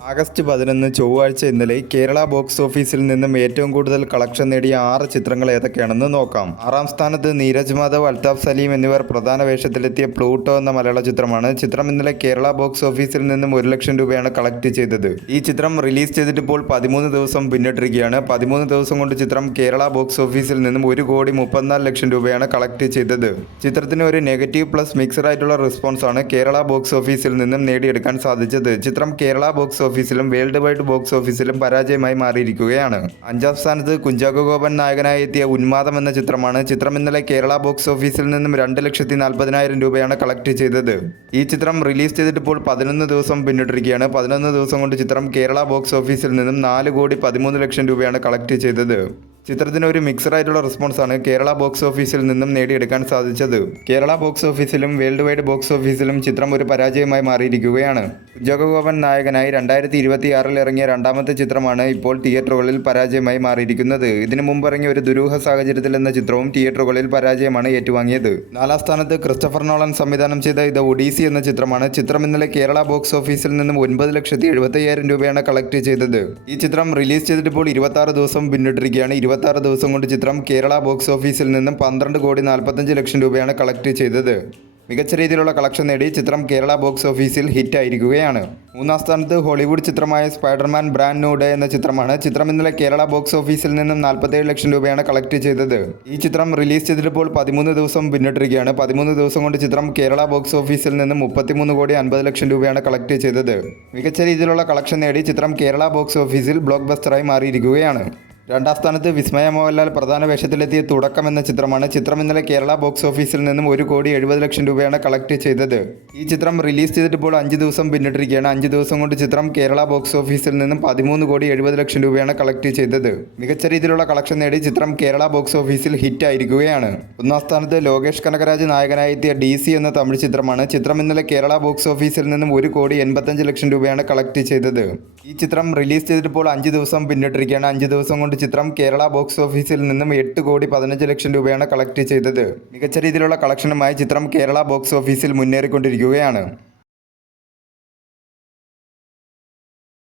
August 11 ചൊവ്വാഴ്ച ഇന്നലെ Kerala box ഓഫീസിൽ നിന്നും ഏറ്റവും കൂടുതൽ കളക്ഷൻ നേടിയ 6 ചിത്രങ്ങൾ ഏതൊക്കെയാണെന്ന് നോക്കാം. 6-ാം സ്ഥാനത്ത് നീരജ് മാധവ്, അൽതാഫ് സലീം എന്നിവർ പ്രധാന വേഷത്തിലെത്തിയ പ്ലൂട്ടോ എന്ന മലയാള ചിത്രമാണ്. ചിത്രം ഇന്നലെ കേരള ബോക്സ് ഓഫീസിൽ നിന്നും 1 ലക്ഷം രൂപയാണ് കളക്ട് ചെയ്തത്. ഈ ചിത്രം റിലീസ് ചെയ്തിട്ടിപ്പോൾ 13 ദിവസം പിന്നിട്ടിരിക്കുകയാണ്. 13 ദിവസം കൊണ്ട് ചിത്രം കേരള ബോക്സ് ഓഫീസിൽ നിന്നും 1,34 ലക്ഷം രൂപയാണ് കളക്ട് ചെയ്തത്. ചിത്രത്തിന് ഒരു നെഗറ്റീവ് പ്ലസ് മിക്സഡ് ആയിട്ടുള്ള റെസ്പോൺസ് ആണ് കേരള ബോക്സ് ഓഫീസിൽ നിന്നും നേടിയെടുക്കാൻ സാധിച്ചത്. ചിത്രം കേരള ബോക്സ് ഓഫീസിലും വേൾഡ് വൈഡ് ബോക്സ് ഓഫീസിലും പരാജയമായി മാറിയിരിക്കുകയാണ്. 5-ാം സ്ഥാനത്ത് കുഞ്ചാക്കോ ബോബൻ നായകനായി എത്തിയ ഉന്മാദം എന്ന ചിത്രമാണ്. ചിത്രം ഇന്നലെ കേരള ബോക്സ് ഓഫീസിൽ നിന്നും 2,40,000 രൂപയാണ് കളക്ട് ചെയ്തത്. ഈ ചിത്രം റിലീസ് ചെയ്തിട്ടിപ്പോൾ 11 ദിവസം പിന്നിട്ടിരിക്കുകയാണ്. 11 ദിവസം കൊണ്ട് ചിത്രം കേരള ബോക്സ് ഓഫീസിൽ നിന്നും 4,13,00,000 രൂപയാണ് കളക്ട് ചെയ്തത്. ചിത്രത്തിന് ഒരു മിക്സഡ് ആയിട്ടുള്ള റെസ്പോൺസാണ് കേരള ബോക്സ് ഓഫീസിൽ നിന്നും നേടിയെടുക്കാൻ സാധിച്ചത്. കേരള ബോക്സ് ഓഫീസിലും വേൾഡ് വൈഡ് ബോക്സ് ഓഫീസിലും ചിത്രം ഒരു പരാജയമായി മാറിയിരിക്കുകയാണ്. കുഞ്ചാക്കോ ബോബൻ നായകനായി 2026 ഇറങ്ങിയ രണ്ടാമത്തെ ചിത്രമാണ് ഇപ്പോൾ തിയേറ്ററുകളിൽ പരാജയമായി മാറിയിരിക്കുന്നത്. ഇതിനു മുമ്പ് ഇറങ്ങിയ ഒരു ദുരൂഹ സാഹചര്യത്തിൽ എന്ന ചിത്രവും തിയേറ്ററുകളിൽ പരാജയമാണ് ഏറ്റുവാങ്ങിയത്. 4-ാം സ്ഥാനത്ത് ക്രിസ്റ്റഫർ നോളൻ സംവിധാനം ചെയ്ത ദ ഒഡീസി എന്ന ചിത്രമാണ്. ചിത്രം ഇന്നലെ കേരള ബോക്സ് ഓഫീസിൽ നിന്നും 9,75,000 രൂപയാണ് കളക്ട് ചെയ്തത്. ഈ ചിത്രം റിലീസ് ചെയ്തിട്ടിപ്പോൾ 26 ദിവസം പിന്നിട്ടിരിക്കുകയാണ്. 26 ദിവസം കൊണ്ട് ചിത്രം കേരള ബോക്സ് ഓഫീസിൽ നിന്നും 12,45,00,000 രൂപയാണ് കളക്ട് ചെയ്തത്. മികച്ച രീതിയിലുള്ള കളക്ഷൻ നേടി ചിത്രം കേരള ബോക്സ് ഓഫീസിൽ ഹിറ്റായിരിക്കുകയാണ്. 3-ാം സ്ഥാനത്ത് ഹോളിവുഡ് ചിത്രമായ സ്പൈഡർമാൻ ബ്രാൻഡ് ന്യൂ ഡേ എന്ന ചിത്രമാണ്. ചിത്രം ഇന്നലെ കേരള ബോക്സ് ഓഫീസിൽ നിന്നും 47 ലക്ഷം രൂപയാണ് കളക്ട് ചെയ്തത്. ഈ ചിത്രം റിലീസ് ചെയ്തിട്ടിപ്പോൾ 13 ദിവസം പിന്നിട്ടിരിക്കുകയാണ്. 13 ദിവസം കൊണ്ട് ചിത്രം കേരള ബോക്സ് ഓഫീസിൽ നിന്നും 33,50,00,000 രൂപയാണ് കളക്ട് ചെയ്തത്. മികച്ച രീതിയിലുള്ള കളക്ഷൻ നേടി ചിത്രം കേരള ബോക്സ് ഓഫീസിൽ ബ്ലോക്ക് ബസ്റ്ററായി മാറിയിരിക്കുകയാണ്. 2-ാം സ്ഥാനത്ത് വിസ്മയ മോഹൻലാൽ പ്രധാന വേഷത്തിലെത്തിയ തുടക്കം എന്ന ചിത്രമാണ്. ചിത്രം ഇന്നലെ കേരള ബോക്സ് ഓഫീസിൽ നിന്നും 1,70,00,000 രൂപയാണ് കളക്ട് ചെയ്തത്. ഈ ചിത്രം റിലീസ് ചെയ്തിട്ടിപ്പോൾ 5 ദിവസം പിന്നിട്ടിരിക്കുകയാണ്. 5 ദിവസം കൊണ്ട് ചിത്രം കേരള ബോക്സ് ഓഫീസിൽ നിന്നും 13,70,00,000 രൂപയാണ് കളക്ട് ചെയ്തത്. മികച്ച രീതിയിലുള്ള കളക്ഷൻ നേടി ചിത്രം കേരള ബോക്സ് ഓഫീസിൽ ഹിറ്റായിരിക്കുകയാണ്. 1-ാം സ്ഥാനത്ത് ലോകേഷ് കനകരാജ് നായകനായി എത്തിയ DC എന്ന തമിഴ് ചിത്രമാണ്. ചിത്രം ഇന്നലെ കേരള ബോക്സ് ഓഫീസിൽ നിന്നും 1,85,00,000 രൂപയാണ് കളക്ട് ചെയ്തത്. ഈ ചിത്രം റിലീസ് ചെയ്തിട്ടിപ്പോൾ 5 ദിവസം പിന്നിട്ടിരിക്കുകയാണ്. 5 ദിവസം കൊണ്ട് ചിത്രം കേരള ബോക്സ് ഓഫീസിൽ നിന്നും 8,15,00,000 രൂപയാണ് കളക്ട് ചെയ്തത്. മികച്ച രീതിയിലുള്ള കളക്ഷനുമായി ചിത്രം കേരള ബോക്സ് ഓഫീസിൽ മുന്നേറിക്കൊണ്ടിരിക്കുകയാണ്.